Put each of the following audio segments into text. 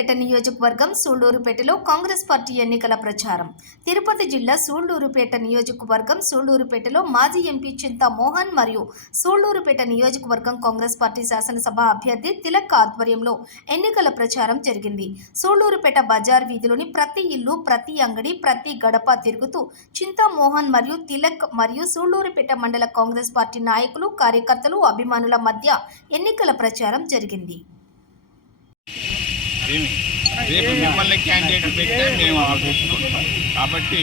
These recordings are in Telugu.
సూళ్లూరుపేట నియోజకవర్గం సూళ్లూరుపేటలో కాంగ్రెస్ పార్టీ ఎన్నికల ప్రచారం. తిరుపతి జిల్లా సూళ్లూరుపేట నియోజకవర్గం సూళ్లూరుపేటలో మాజీ ఎంపీ చింతా మోహన్ మరియు సూళ్లూరుపేట నియోజకవర్గం కాంగ్రెస్ పార్టీ శాసనసభ అభ్యర్థి తిలక్ ఆధ్వర్యంలో ఎన్నికల ప్రచారం జరిగింది. సూళ్లూరుపేట బజార్ వీధిలోని ప్రతి ఇల్లు, ప్రతి అంగడి, ప్రతి గడప తిరుగుతూ చింతా మోహన్ మరియు తిలక్ మరియు సూళ్లూరుపేట మండల కాంగ్రెస్ పార్టీ నాయకులు, కార్యకర్తలు, అభిమానుల మధ్య ఎన్నికల ప్రచారం జరిగింది. రేపు మిమ్మల్ని క్యాండిడేట్ పెట్టే మేము ఆలోచిస్తున్నాం కాబట్టి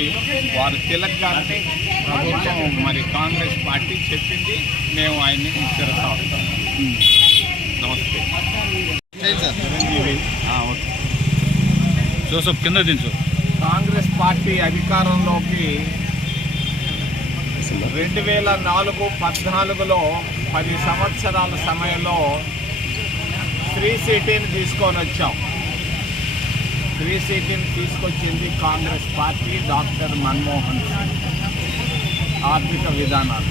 వారు తిలక్ గారిని ప్రభుత్వం మరి కాంగ్రెస్ పార్టీ చెప్పింది, మేము ఆయన్ని తిరుగుతాం. నమస్తే. జోసఫ్ కింద దించు. కాంగ్రెస్ పార్టీ అధికారంలోకి 2014-14లో 10 సంవత్సరాల సమయంలో 3 సీటీని తీసుకొని వచ్చాం. 3 సీటీని తీసుకొచ్చింది కాంగ్రెస్ పార్టీ, డాక్టర్ మన్మోహన్ సింగ్. ఆర్థిక విధానాలు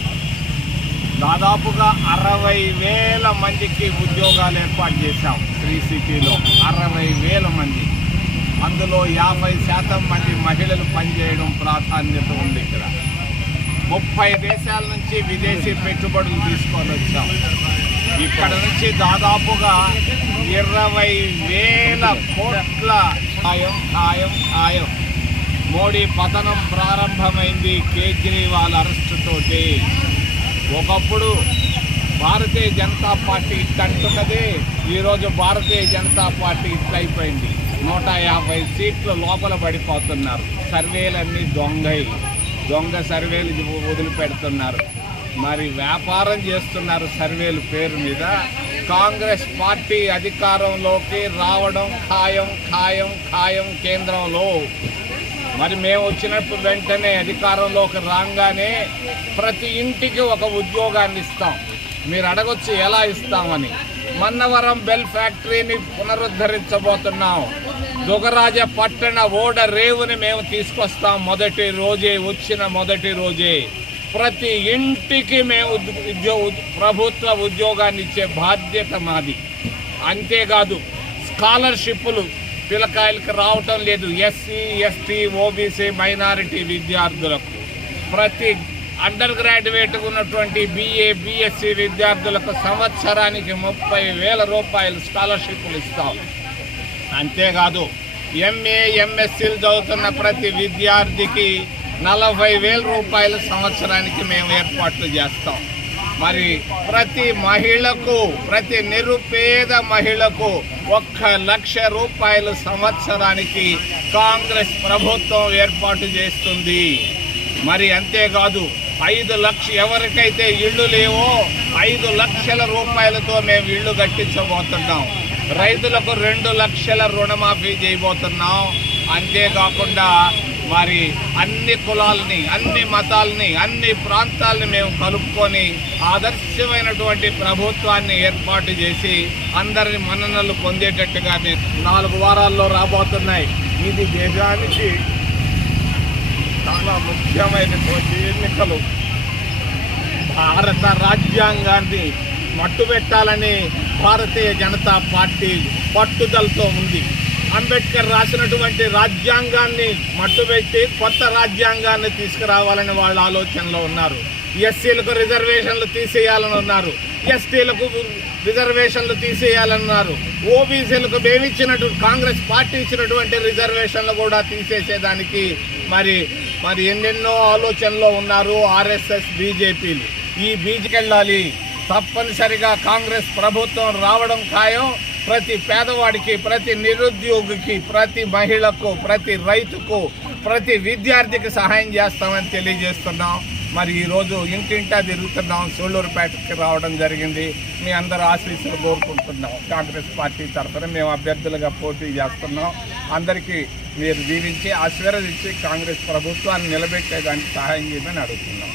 దాదాపుగా 60,000 మందికి ఉద్యోగాలు ఏర్పాటు చేశాం. 3 సిటీలో 60,000 మంది, అందులో 50% మంది మహిళలు పనిచేయడం ప్రాధాన్యత ఉంది. ఇక్కడ 30 దేశాల నుంచి విదేశీ పెట్టుబడులు తీసుకొని వచ్చాం. ఇక్కడ నుంచి దాదాపుగా 20,000 కోట్ల ఖాయం. మోడీ పతనం ప్రారంభమైంది కేజ్రీవాల్ అరెస్టుతోటి. ఒకప్పుడు భారతీయ జనతా పార్టీ ఇట్టంటున్నది, ఈరోజు భారతీయ జనతా పార్టీ ఇట్లయిపోయింది. 150 సీట్లు లోపల పడిపోతున్నారు. సర్వేలన్నీ దొంగ సర్వేలు వదిలిపెడుతున్నారు. మరి వ్యాపారం చేస్తున్నారు సర్వేలు పేరు మీద. కాంగ్రెస్ పార్టీ అధికారంలోకి రావడం ఖాయం కేంద్రంలో. మరి మేము వచ్చినప్పుడు వెంటనే అధికారంలోకి రాగానే ప్రతి ఇంటికి ఒక ఉద్యోగాన్ని ఇస్తాం. మీరు అడగొచ్చు ఎలా ఇస్తామని. మన్నవరం బెల్ ఫ్యాక్టరీని పునరుద్ధరించబోతున్నాం. దుగరాజ పట్టణ ఓడ రేవుని మేము తీసుకొస్తాం. వచ్చిన మొదటి రోజే ప్రతి ఇంటికి మేము ప్రభుత్వ ఉద్యోగాన్ని ఇచ్చే బాధ్యత మాది. అంతేకాదు స్కాలర్షిప్లు పిల్లకాయలకు రావటం లేదు. ఎస్సీ, ఎస్టీ, ఓబీసీ, మైనారిటీ విద్యార్థులకు, ప్రతి అండర్ గ్రాడ్యుయేట్ ఉన్నటువంటి BA, BSc విద్యార్థులకు సంవత్సరానికి 30,000 రూపాయలు స్కాలర్షిప్లు ఇస్తాం. అంతేకాదు MA, MScలు చదువుతున్న ప్రతి విద్యార్థికి 40,000 రూపాయలు సంవత్సరానికి మేము ఏర్పాట్లు చేస్తాం. మరి ప్రతి మహిళకు, ప్రతి నిరుపేద మహిళకు 1,00,000 రూపాయలు సంవత్సరానికి కాంగ్రెస్ ప్రభుత్వం ఏర్పాటు చేస్తుంది. మరి అంతేకాదు 5 లక్షలు, ఎవరికైతే ఇళ్ళు లేవో 5 లక్షల రూపాయలతో మేము ఇళ్ళు కట్టించబోతున్నాం. రైతులకు 2 లక్షల రుణమాఫీ చేయబోతున్నాం. అంతేకాకుండా మరి అన్ని కులాలని, అన్ని మతాలని, అన్ని ప్రాంతాలని మేము కలుపుకొని ఆదర్శమైనటువంటి ప్రభుత్వాన్ని ఏర్పాటు చేసి అందరిని మన్ననలు పొందేటట్టుగా 4 వారాల్లో రాబోతున్నాయి. ఇది దేశానికి చాలా ముఖ్యమైనటువంటి ఎన్నికలు. భారత రాజ్యాంగాన్ని మట్టుబెట్టాలని భారతీయ జనతా పార్టీ పట్టుదలతో ఉంది. అంబేద్కర్ రాసినటువంటి రాజ్యాంగాన్ని మట్టుబెట్టి కొత్త రాజ్యాంగాన్ని తీసుకురావాలని వాళ్ళ ఆలోచనలో ఉన్నారు. ఎస్సీలకు రిజర్వేషన్లు తీసేయాలని ఉన్నారు. ఎస్టీలకు రిజర్వేషన్లు తీసేయాలన్నారు. ఓబీసీలకు మేమిచ్చినటువంటి, కాంగ్రెస్ పార్టీ ఇచ్చినటువంటి రిజర్వేషన్లు కూడా తీసేసేదానికి మరి ఎన్నెన్నో ఆలోచనలో ఉన్నారు RSS, BJPలు. ఈ బీజేపీకెళ్ళాలి. తప్పనిసరిగా కాంగ్రెస్ ప్రభుత్వం రావడం ఖాయం. ప్రతి పేదవాడికి, ప్రతి నిరుద్యోగికి, ప్రతి మహిళకు, ప్రతి రైతుకు, ప్రతి విద్యార్థికి సహాయం చేస్తామని తెలియజేస్తున్నాం. మరి ఈరోజు ఇంటింటా తిరుగుతున్నాం. సూళ్లూరుపేటకి రావడం జరిగింది. మీ అందరూ ఆశీస్సులు కోరుకుంటున్నాం. కాంగ్రెస్ పార్టీ తరఫున మేము అభ్యర్థులుగా పోటీ చేస్తున్నాం. అందరికీ మీరు దీవించి ఆశీర్వదించి కాంగ్రెస్ ప్రభుత్వాన్ని నిలబెట్టేదానికి సహాయం చేయమని అడుగుతున్నాం.